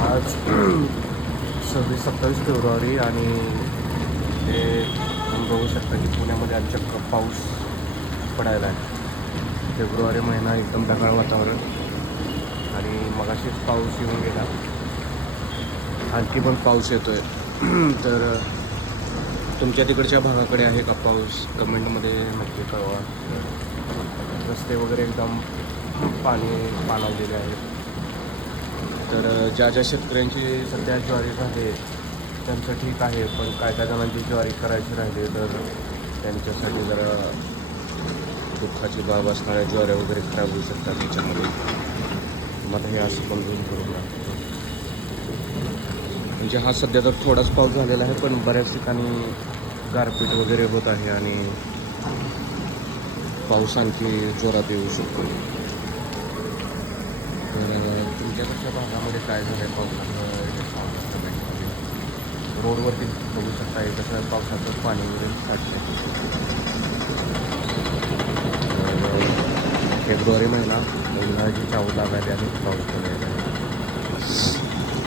आज सव्वीस सत्तावीस फेब्रुवारी आणि ते तुम्ही बघू शकता की पुण्यामध्ये आज चक्क पाऊस पडायला आहे. फेब्रुवारी महिना एकदम ढगाळ वातावरण आणि मगाशीच पाऊस येऊन गेला. आणखी पण पाऊस येतो आहे तर तुमच्या तिकडच्या भागाकडे आहे का पाऊस? कमेंटमध्ये नक्की कळवा. रस्ते वगैरे एकदम पाणी पाणावलेले आहेत. तर ज्या ज्या शेतकऱ्यांची सध्या ज्वारी झाली त्यांचं ठीक आहे पण काय काय जणांची ज्वारी करायची राहिली तर त्यांच्यासाठी जरा दुःखाची बाब असणाऱ्या ज्वाऱ्या वगैरे खराब होऊ शकतात त्याच्यामध्ये. मला हे असं समजून करून म्हणजे हा सध्या तर थोडाच पाऊस झालेला आहे पण बऱ्याच ठिकाणी गारपीट वगैरे होत आहे आणि पाऊस आणखी जोरात येऊ शकतो. काय झालं आहे पावसाचं रोडवरती बघू शकता हे कसं पावसाचं पाणी वगैरे साठलं फेब्रुवारी महिना उन्हाळ्याची चावल लागायला आणि पाऊस पडायला